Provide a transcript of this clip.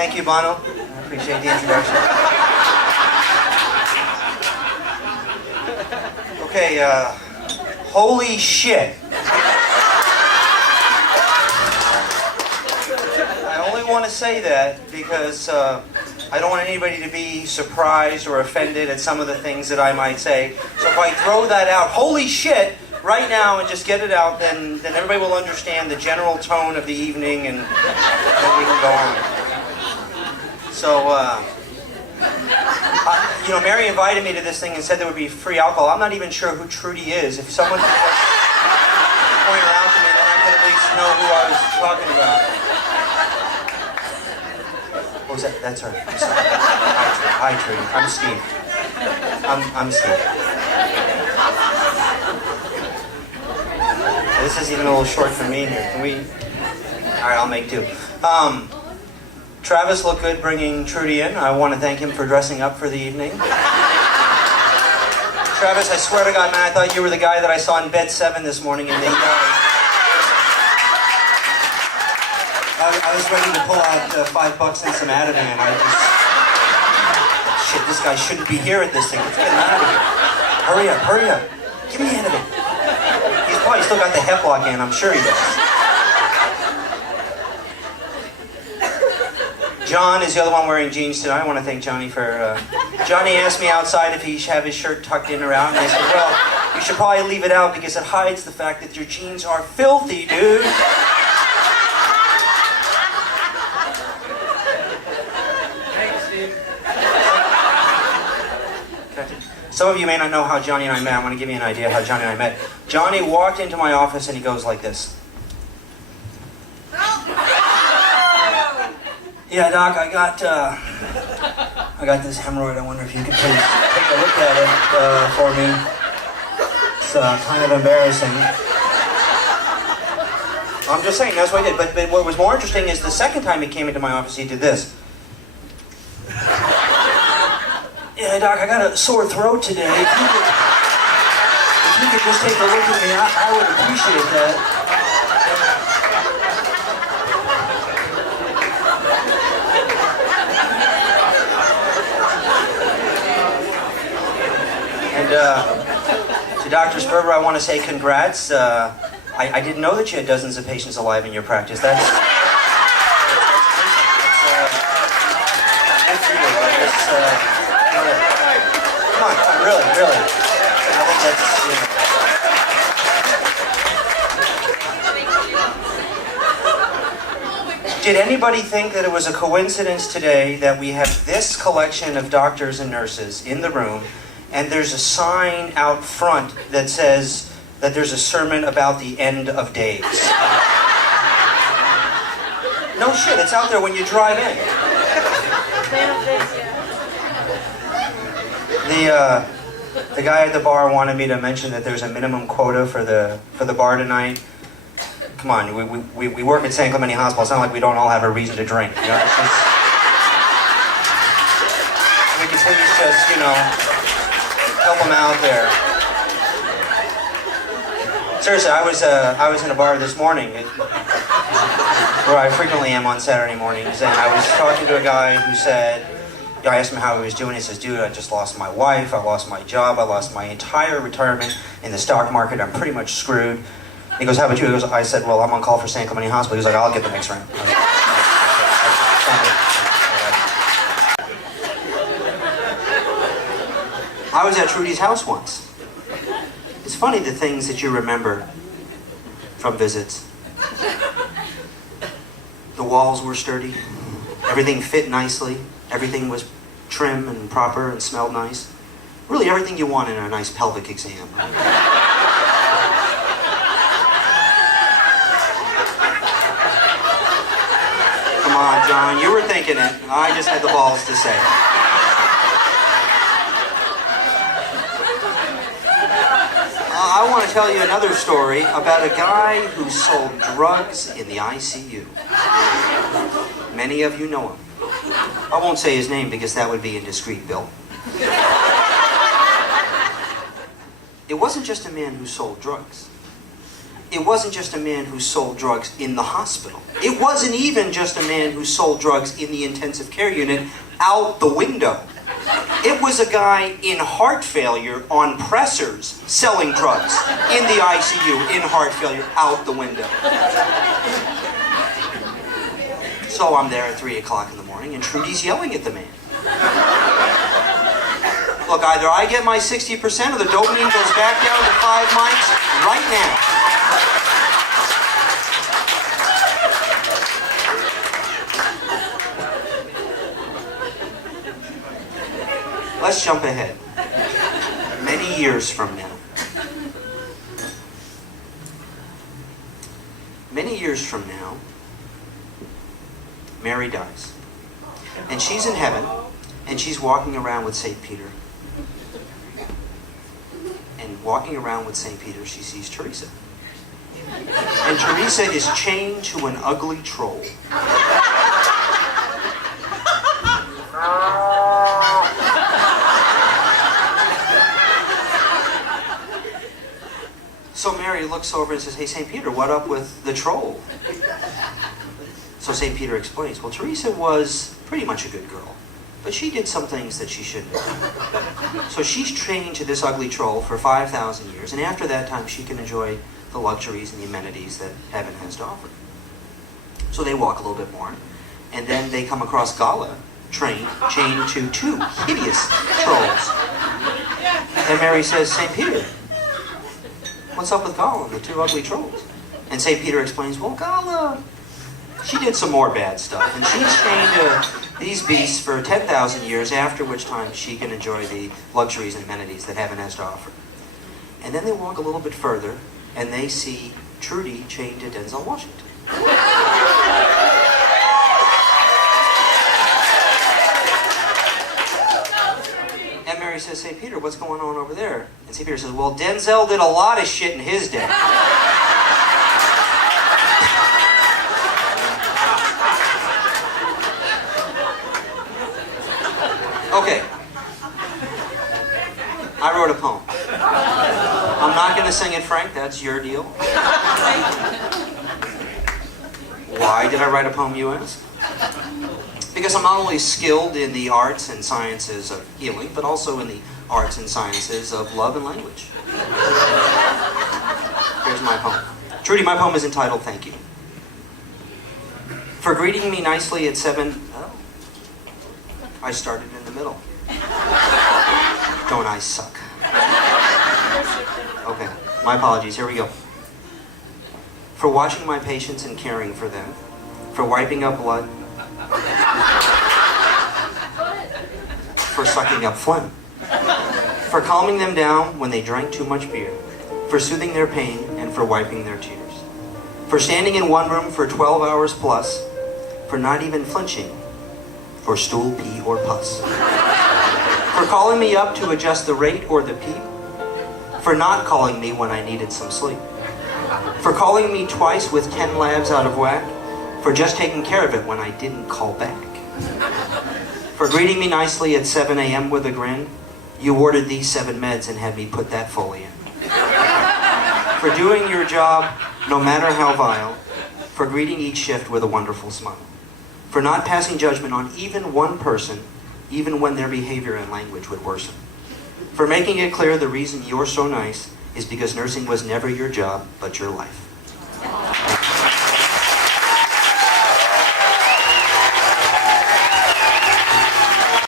Thank you, Bono. I appreciate the introduction. Okay, holy shit. I only want to say that because I don't want anybody to be surprised or offended at some of the things that I might say. So if I throw that out, holy shit, right now and just get it out, then everybody will understand the general tone of the evening and then we can go on. So, Mary invited me to this thing and said there would be free alcohol. I'm not even sure who Trudy is. If someone could just point her out to me, then I could at least know who I was talking about. What was that? That's her. I'm sorry. Hi, Trudy. I'm Steve. I'm Steve. This is even a little short for me here. Can we? All right, I'll make do. Travis looked good bringing Trudy in. I want to thank him for dressing up for the evening. Travis, I swear to God, man, I thought you were the guy that I saw in bed 7 this morning in the yard. I was ready to pull out $5 and some Ativan. Shit, this guy shouldn't be here at this thing. Let's get him out of here. Hurry up. Give me the Ativan. He's probably still got the Heplock in, I'm sure he does. John is the other one wearing jeans tonight. I want to thank Johnny for... Johnny asked me outside if he should have his shirt tucked in or out, and I said, well, you should probably leave it out because it hides the fact that your jeans are filthy, dude. Some of you may not know how Johnny and I met. I want to give you an idea of how Johnny and I met. Johnny walked into my office and he goes like this. Yeah, Doc, I got this hemorrhoid. I wonder if you could please take a look at it for me. It's kind of embarrassing. I'm just saying, that's what I did. But what was more interesting is the second time he came into my office, he did this. Yeah, Doc, I got a sore throat today. If you could just take a look at me, I would appreciate that. And to Dr. Sperber, I want to say congrats. I didn't know that you had dozens of patients alive in your practice. That's good for you. Come on, really. I think that's, Did anybody think that it was a coincidence today that we have this collection of doctors and nurses in the room, and there's a sign out front that says that there's a sermon about the end of days? No shit, it's out there when you drive in. The guy at the bar wanted me to mention that there's a minimum quota for the bar tonight. Come on, we work at San Clemente Hospital. It's not like we don't all have a reason to drink. You know, it's just, we can please just, help them out there. Seriously, I was in a bar this morning, where I frequently am on Saturday mornings, and I was talking to a guy who said, I asked him how he was doing. He says, dude, I just lost my wife, I lost my job, I lost my entire retirement in the stock market, I'm pretty much screwed. He goes, how about you? He goes, I said, well, I'm on call for San Clemente Hospital. He was like, I'll get the next round. I was at Trudy's house once. It's funny the things that you remember from visits. The walls were sturdy. Everything fit nicely. Everything was trim and proper and smelled nice. Really everything you want in a nice pelvic exam. Right? Come on, John, you were thinking it. I just had the balls to say it. I want to tell you another story about a guy who sold drugs in the ICU. Many of you know him. I won't say his name because that would be indiscreet, Bill. It wasn't just a man who sold drugs. it wasn't just a man who sold drugs in the hospital. It wasn't even just a man who sold drugs in the intensive care unit out the window. It was a guy in heart failure on pressors selling drugs in the ICU in heart failure out the window. So I'm there at 3 o'clock in the morning and Trudy's yelling at the man. Look, either I get my 60% or the dopamine goes back down to 5 mics right now. Let's jump ahead. Many years from now. Many years from now, Mary dies. And she's in heaven, and she's walking around with St. Peter. And walking around with St. Peter, she sees Teresa. And Teresa is chained to an ugly troll. So Mary looks over and says, "Hey, St. Peter, what up with the troll?" So St. Peter explains, well, Teresa was pretty much a good girl, but she did some things that she shouldn't have. So she's trained to this ugly troll for 5,000 years, and after that time she can enjoy the luxuries and the amenities that heaven has to offer. So they walk a little bit more, and then they come across Gala, chained to 2 hideous trolls. And Mary says, "St. Peter, what's up with Gala and the 2 ugly trolls?" And St. Peter explains, well, Gala, she did some more bad stuff, and she's chained to these beasts for 10,000 years, after which time she can enjoy the luxuries and amenities that heaven has to offer. And then they walk a little bit further, and they see Trudy chained to Denzel Washington. And Mary says, "St. Peter, what's going on over there?" And St. Peter says, well, Denzel did a lot of shit in his day. Okay. I wrote a poem. I'm not going to sing it, Frank. That's your deal. Why did I write a poem, you ask? Because I'm not only skilled in the arts and sciences of healing, but also in the arts and sciences of love and language. Here's my poem. Trudy, my poem is entitled Thank You. For greeting me nicely at 7... Oh. I started in the middle. Don't I suck? Okay, my apologies. Here we go. For watching my patients and caring for them. For wiping up blood. For sucking up phlegm. For calming them down when they drank too much beer. For soothing their pain and for wiping their tears. For standing in one room for 12 hours plus. For not even flinching. For stool, pee, or pus. For calling me up to adjust the rate or the peep. For not calling me when I needed some sleep. For calling me twice with 10 labs out of whack. For just taking care of it when I didn't call back. For greeting me nicely at 7 a.m. with a grin. You ordered these 7 meds and had me put that Foley in. For doing your job, no matter how vile. For greeting each shift with a wonderful smile. For not passing judgment on even one person, even when their behavior and language would worsen. For making it clear the reason you're so nice is because nursing was never your job, but your life.